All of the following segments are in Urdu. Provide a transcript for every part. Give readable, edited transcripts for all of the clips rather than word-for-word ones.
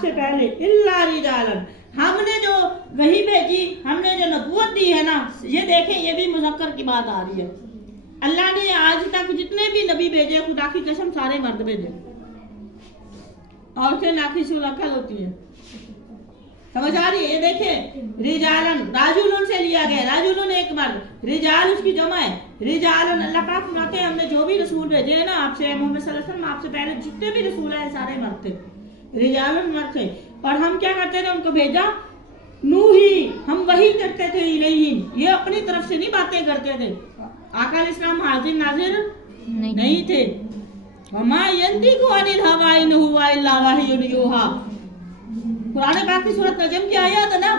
آپ سے پہلے الا رجالن، ہم نے جو وحی بھیجی، ہم نے جو نبوت دی ہے نا، یہ دیکھیں یہ بھی مذکر کی بات آ رہی ہے. اللہ نے آج تک جتنے بھی نبی بھیجے خدا کی قسم سارے مرد بھیجے، عورتیں ناقص العقل ہوتی ہیں. سمجھ آ رہی ہے؟ یہ دیکھیں رجالن، راجولن سے لیا گیا، راجولن ایک مرد، رجال اس کی جمع ہے. رجالن اللہ پاک فرماتے ہیں ہم نے جو بھی رسول بھیجے ہیں نا آپ سے، محمد صلی اللہ علیہ وسلم آپ سے پہلے جتنے بھی رسول ہیں سارے مرد تھے، رجالن مرد تھے. اور ہم کیا کرتے تھے ان کو بھیجا، نوحی ہم وحی کرتے تھے الیہم، یہ اپنی طرف سے نہیں باتیں کرتے تھے. آقا علیہ السلام حاضر ناظر نہیں تھے. وما ینطق عن الہوی ان ہوا الا وحی یوحی، قرآن پاک کی سورۃ نجم کی آیات ہے نا،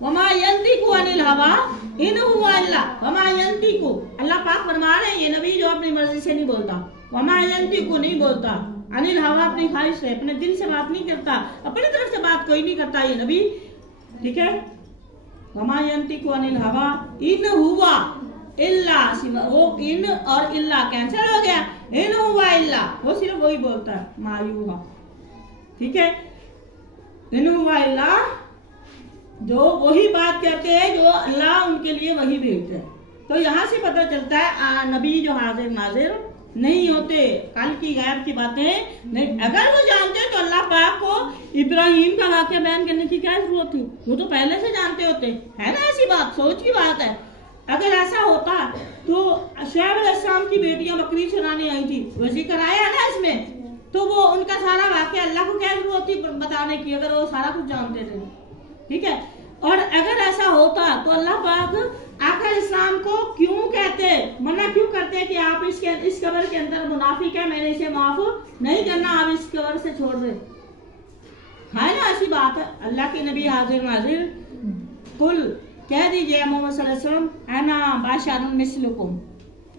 وما ینطق عن الہوی ان ہوا الا، وما ینطق اللہ پاک فرما رہے ہیں یہ نبی جو اپنی مرضی سے نہیں بولتا، وما ینطق نہیں بولتا، عن الہوی اپنی خواہش سے، اپنے دل سے بات نہیں کرتا، اپنی طرف سے بات کوئی نہیں کرتا یہ نبی. ٹھیک ہے، وما ینطق عن الہوی ان ہوا الا، وہ ان اور الا کینسل ہو گیا، ان ہوا الا وہ صرف وہی بولتا ہے ما یوحی. ٹھیک ہے، ان ہوا الا جو وہی بات کرتے ہیں جو اللہ ان کے لیے وہی بھیجتا ہے. تو یہاں سے پتہ چلتا ہے نبی جو حاضر ناظر نہیں ہوتے، کل کی غیب کی باتیں نہیں. اگر وہ جانتے تو اللہ پاک کو ابراہیم کا واقعہ بیان کرنے کی کیا ضرورت تھی، وہ تو پہلے سے جانتے ہوتے. ہے نا ایسی بات، سوچ کی بات ہے. اگر ایسا ہوتا تو شعیب علیہ السلام کی بیٹیاں بکری چرانے آئی تھی، وہ ذکر آیا نا اس میں، تو وہ ان کا سارا واقعہ اللہ کو کیا ضرورت تھی بتانے کی اگر وہ سارا کچھ جانتے تھے. ٹھیک ہے، اور اگر ایسا ہوتا تو اللہ پاک آقا علیہ السلام کو کیوں کہتے، منع کیوں کرتے کہ آپ اس قبر کے اندر منافق ہے، میں نے اسے معاف نہیں کرنا، آپ اس قبر سے چھوڑ دیں. ہے نا ایسی بات ہے. اللہ کے نبی حاضر ناظر، قل کہہ دیجئے محمد صلی اللہ علیہ وسلم، انا بشر مثلکم،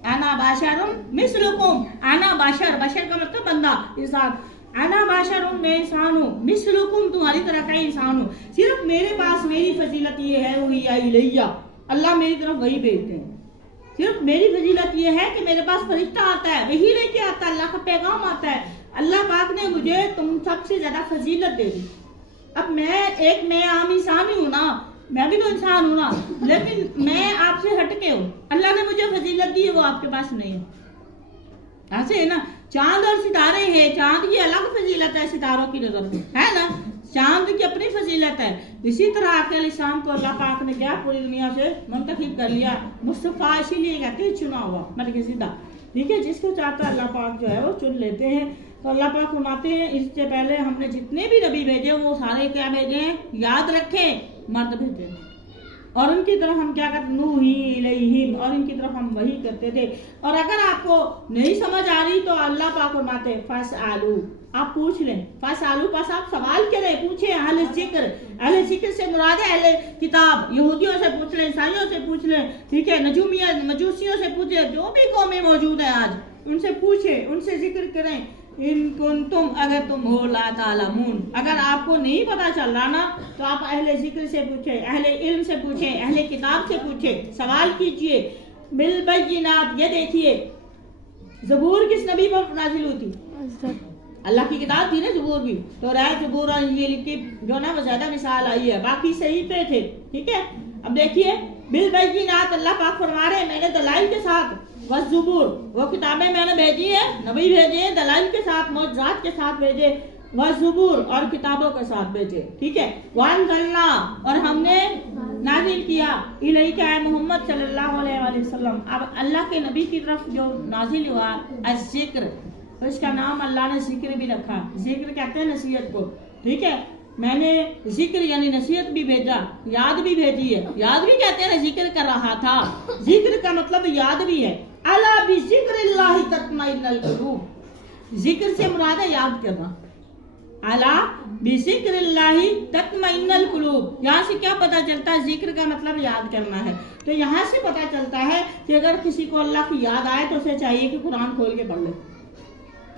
انا بشر مثلکم، انا بشر، بشر کا مطلب بندہ انسان، انا بشر میں انسان ہوں، مثلکم تمہاری طرح کا انسان ہوں، صرف میرے پاس میری فضیلت یہ ہے وہی الیہ، اللہ میری طرف وہی بھیجتے ہیں. صرف میری فضیلت یہ ہے کہ میرے پاس فرشتہ آتا ہے، وہی لے کے آتا ہے، اللہ کا پیغام آتا ہے. اللہ پاک نے مجھے تم سب سے زیادہ فضیلت دے دی. اب میں عام انسان ہی ہوں نا، میں بھی تو انسان ہوں نا، لیکن میں آپ سے ہٹ کے ہوں. اللہ نے مجھے فضیلت دی ہے، وہ آپ کے پاس نہیں ہے. ایسے ہے نا، چاند اور ستارے ہیں، چاند کی الگ فضیلت ہے ستاروں کی نظر میں، ہے نا، چاند کی اپنی فضیلت ہے. اسی طرح آقا علیہ السلام کو اللہ پاک نے کیا پوری دنیا سے منتخب کر لیا، مصطفیٰ، اسی لیے کہتے ہیں چنا ہوا، مطلب کہ سیدھا. ٹھیک ہے، جس کو چاہتا ہے اللہ پاک جو ہے وہ چن لیتے ہیں. تو اللہ پاک فرماتے ہیں اس سے پہلے ہم نے جتنے بھی نبی بھیجے وہ سارے کیا بھیجے ہیں، یاد رکھیں مرد بھیجے، اور ان کی طرف ہم کیا کرتے، نوحی الیہم، اور ان کی طرف ہم وہی کرتے تھے. اور اگر آپ کو نہیں سمجھ آ رہی تو اللہ پاک فرماتے ہیں فاسالو، آپ پوچھ لیں، فاسالو پس آپ سوال کریں، پوچھیں اہل ذکر. اہل ذکر سے مراد ہے اہل کتاب، یہودیوں سے پوچھ لیں، عیسائیوں سے پوچھ لیں. ٹھیک ہے، نجومیہ مجوسیوں سے پوچھیں، جو بھی قومیں موجود ہیں آج ان سے پوچھیں، ان سے ذکر کریں. ان کنتم، اگر تم ہو لا تعلمون، اگر آپ کو نہیں پتا چل رہا نا تو آپ اہل ذکر سے پوچھیں، اہل علم سے پوچھیں، اہل کتاب سے پوچھیں، سوال کیجئے. بالبینات، یہ دیکھیے زبور کس نبی پر نازل ہوئی تھی؟ اللہ کی کتاب تھی نا زبور بھی، تو رائے زبور اور انجیل کی جو نا وہ زیادہ مثال آئی ہے، باقی صحیح پہ تھے. ٹھیک ہے، اب دیکھیے بالبینات، اللہ پاک فرما رہے ہیں میں نے دلائل کے ساتھ، والزبور وہ کتابیں میں نے بھیجی ہیں، نبی بھیجے ہیں دلائل کے ساتھ، معجزات کے ساتھ بھیجے، والزبور اور کتابوں کے ساتھ بھیجے. ٹھیک ہے، وانزلنا اور ہم نے نازل کیا، الیک اے محمد صلی اللہ علیہ وآلہ وسلم. اب اللہ کے نبی کی طرف جو نازل ہوا الذکر، اس کا نام اللہ نے ذکر بھی رکھا. ذکر کہتے ہیں نصیحت کو. ٹھیک ہے، میں نے ذکر یعنی نصیحت بھی بھیجا، یاد بھی بھیجی ہے. یاد بھی کہتے ہیں ذکر کر رہا تھا، ذکر کا مطلب یاد بھی ہے. الا بذکر اللہ تطمئن القلوب، ذکر سے مراد ہے یاد کرنا. الا بذکر اللہ تطمئن القلوب، یہاں سے کیا پتا چلتا ہے، ذکر کا مطلب یاد کرنا ہے. تو یہاں سے پتا چلتا ہے کہ اگر کسی کو اللہ کی یاد آئے تو اسے چاہیے کہ قرآن کھول کے پڑھ لے،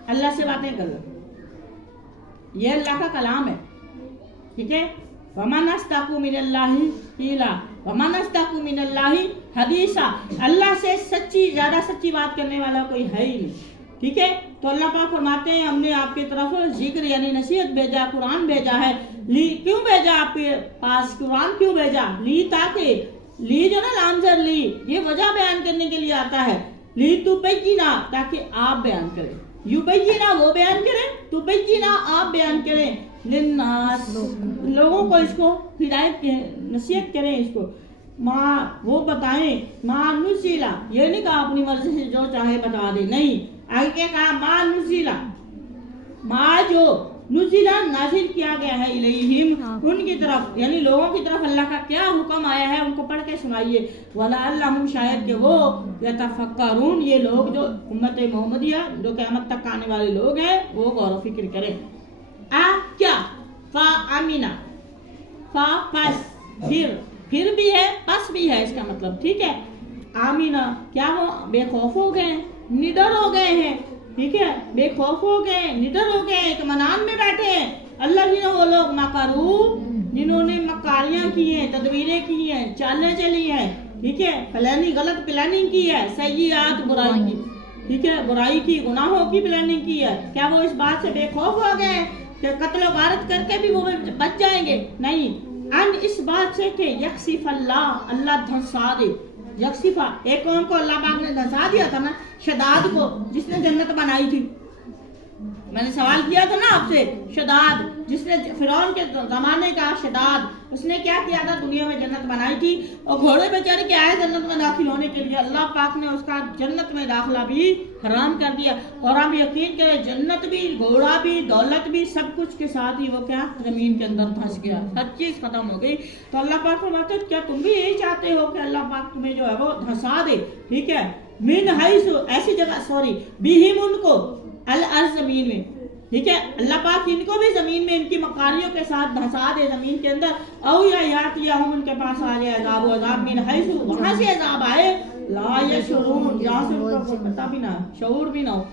اللہ سے باتیں کر لے. یہ اللہ کا کلام ہے. ٹھیک ہے، وَمَنْ أَصْدَقُ مِنَ اللَّهِ قِيلًا وَمَنْ أَصْدَقُ مِنَ اللَّهِ حَدِيثًا، اللہ سے زیادہ سچی بات کرنے والا کوئی ہے ہی نہیں. ٹھیک ہے، تو اللہ پاک فرماتے ہیں ہم نے آپ کی طرف ذکر یعنی نصیحت بھیجا، قرآن بھیجا ہے. کیوں بھیجا آپ کے پاس قرآن؟ کیوں بھیجا؟ لی تاکہ، لی جو نا لامزر لی یہ وجہ بیان کرنے کے لیے آتا ہے. لی تو بینا تاکہ آپ بیان کریں، یو بینا وہ بیان کریں، تو بینا آپ بیان کریں. للناس لوگوں کو اس کو ہدایت نصیحت کریں، اس کو ماں وہ بتائیں. ماں نزیلا یہ نہیں کہا اپنی مرضی سے جو چاہے بتا دے، نہیں، آگے کیا کہا؟ ماں نزیلا، ماں جو نزیلا نازل کیا گیا ہے الیہم ان کی طرف، یعنی لوگوں کی طرف اللہ کا کیا حکم آیا ہے ان کو پڑھ کے سنائیے. وَلَعَلَّهُمْ شاید کہ وہ یتفکرون یہ لوگ جو امت محمدیہ جو قیامت تک آنے والے لوگ ہیں وہ غور و فکر کریں. کیا فا آمینہ، فا پس، پھر بھی ہے پس بھی ہے اس کا مطلب، ٹھیک ہے. آمینہ کیا وہ بے خوف ہو گئے، نڈر ہو گئے ہیں، ٹھیک ہے، بے خوف ہو گئے، نڈر ہو گئے، اطمینان میں بیٹھے ہیں. اللہ جنہوں وہ لوگ مکرو جنہوں نے مکاریاں کی ہیں، تدبیریں کی ہیں، چالیں چلی ہیں، ٹھیک ہے، غلط پلاننگ کی ہے، سیئات برائی کی، ٹھیک ہے، برائی کی گناہوں کی پلاننگ کی ہے. کیا وہ اس بات سے بے خوف ہو گئے کہ قتل و غارت کر کے بھی وہ بچ جائیں گے؟ نہیں. ان اس بات سے کہ یکسف اللہ دھنسا دے. یکسفہ ایک قوم کو اللہ پاک نے دھنسا دیا تھا نا، شداد کو جس نے جنت بنائی تھی. میں نے سوال کیا تھا نا آپ سے، شداد جس نے فرعون کے زمانے کا شداد، اس نے کیا کیا تھا؟ دنیا میں جنت بنائی تھی اور گھوڑے پہ چڑھ کے آئے جنت میں داخل ہونے کے لیے. اللہ پاک نے اس کا جنت میں داخلہ بھی حرام کر دیا. اور ہم یقین کریں جنت بھی، گھوڑا بھی، دولت بھی، سب کچھ کے ساتھ ہی وہ کیا زمین کے اندر دھنس گیا، ہر چیز ختم ہو گئی. تو اللہ پاک فرماتے ہیں کیا تم بھی یہی چاہتے ہو کہ اللہ پاک تمہیں جو ہے وہ دھنسا دے، ٹھیک ہے، من حیث ایسی جگہ، سوری بہم ان کو، الارض زمین میں، ٹھیک ہے، اللہ پاک ان کو بھی زمین میں ان کی مکاریوں کے ساتھ دھنسا دے زمین کے اندر. او یا یاتیا ہم ان کے پاس آ جائے عذاب، و عذاب من حیث وہاں سے عذاب آئے لا یشعرون جہاں سے ان کو پتہ بھی نہ، شعور بھی نہ ہو.